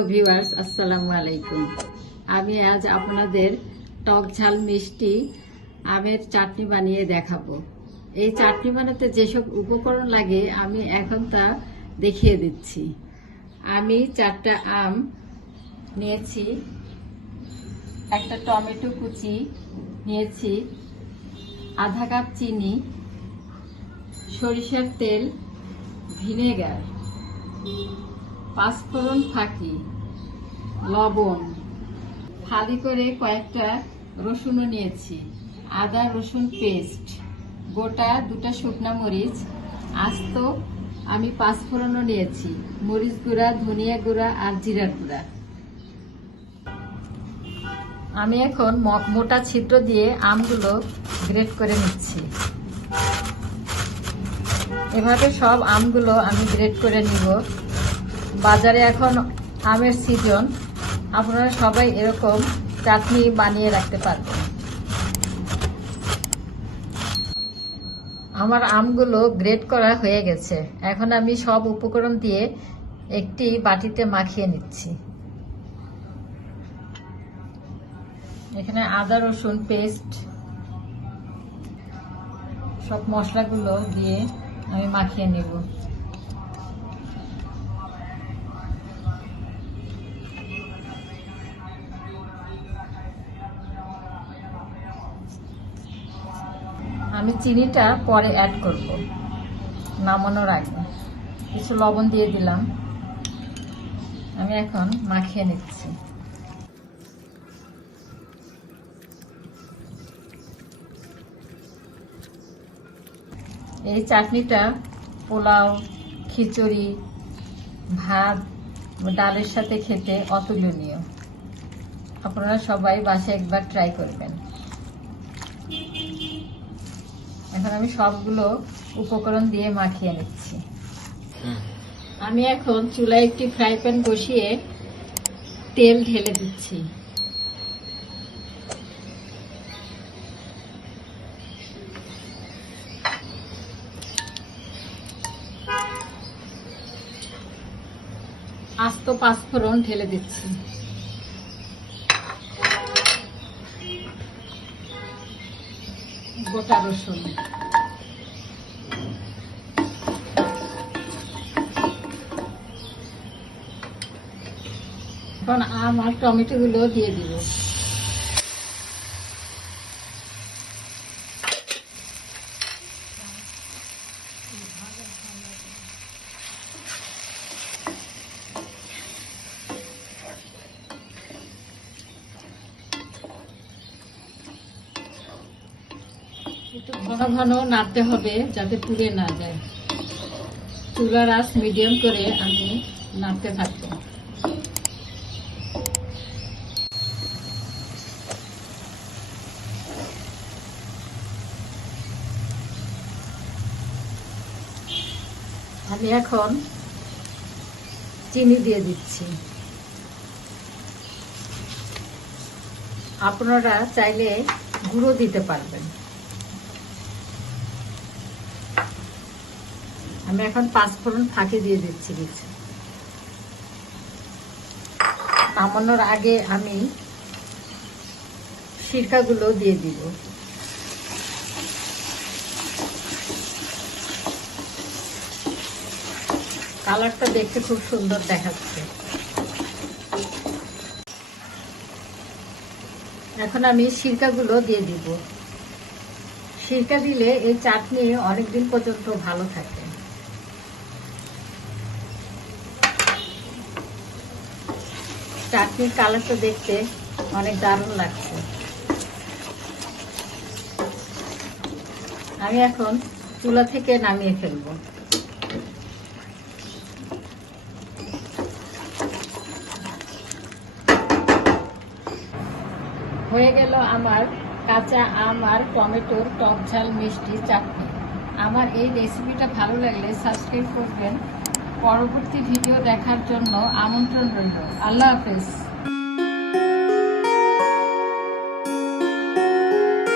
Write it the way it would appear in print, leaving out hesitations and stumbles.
Hello viewers, আসসালামু আলাইকুম। আমি আজ আপনাদের টক ঝাল মিষ্টি আমের চাটনি বানিয়ে দেখাবো। এই চাটনি বানাতে যেসব উপকরণ লাগে আমি এখন তা দেখিয়ে দিচ্ছি। আমি 4টা আম নিয়েছি, একটা টমেটো কুচি নিয়েছি, আধা কাপ চিনি, সরিষার তেল, ভিনেগার, পাঁচফোড়ন ফাঁকি, লবণ, ফালি করে কয়েকটা রসুনও নিয়েছি, আদা রসুন পেস্ট, গোটা 2টা শুকনা মরিচ, আস্ত আমি পাঁচফোড়নও নিয়েছি, মরিচ গুঁড়া, ধনিয়া গুঁড়া আর জিরার গুঁড়া। আমি এখন মোটা ছিদ্র দিয়ে আমগুলো গ্রেট করে নিচ্ছি। এভাবে সব আমগুলো আমি গ্রেট করে নিব। বাজারে এখন আমের সিজন, আপনারা সবাই এরকম চাটনি বানিয়ে রাখতে পারবেন। আমার আমগুলো গ্রেট করা হয়ে গেছে। এখন আমি সব উপকরণ দিয়ে একটি বাটিতে মাখিয়ে নিচ্ছি। এখানে আদা রসুন পেস্ট, সব মশলাগুলো দিয়ে আমি মাখিয়ে নেব। আমি চিনিটা পরে অ্যাড করব, নামানোর আগে কিছু লবণ দিয়ে দিলাম। আমি এখন মাখিয়ে নিচ্ছি। এই চাটনিটা পোলাও, খিচুড়ি, ভাত, ডালের সাথে খেতে অতুলনীয়। আপনারা সবাই বাসায় একবার ট্রাই করবেন। এখন আমি সবগুলো উপকরণ দিয়ে মাখিয়ে নিচ্ছি। আমি এখন চুলায় একটি ফ্রাই প্যান বসিয়ে তেল ঢেলে দিচ্ছি। আস্ত পাঁচফোড়ন ঢেলে দিচ্ছি। গোটা রসুন, এখন আম আর টমেটো গুলো দিয়ে দিব। একটু ঘন ঘন নাড়তে হবে যাতে পুড়ে না যায়। চুলার আঁচ মিডিয়াম করে আমি নাড়তে থাকবো। আমি এখন চিনি দিয়ে দিচ্ছি। আপনারা চাইলে গুঁড়ো দিতে পারবেন। আমি এখন পাঁচফোড়ন ফাঁকি দিয়ে দিচ্ছি কিছু। নামানোর আগে আমি সিরকাগুলো দিয়ে দিব। কালারটা দেখতে খুব সুন্দর দেখাচ্ছে। এখন আমি সিরকাগুলো দিয়ে দিব। সিরকা দিলে এই চাটনি অনেকদিন পর্যন্ত ভালো থাকে। চাটনির কালারটা দেখতে অনেক দারুণ লাগছে। আমি এখন চুলা থেকে নামিয়ে ফেলবো। হয়ে গেল আমার কাঁচা আম আর টমেটোর টক ঝাল মিষ্টি চাটনি। আমার এই রেসিপিটা ভালো লাগলে সাবস্ক্রাইব করবেন। পরবর্তী ভিডিও দেখার জন্য আমন্ত্রণ রইল। আল্লাহ হাফেজ।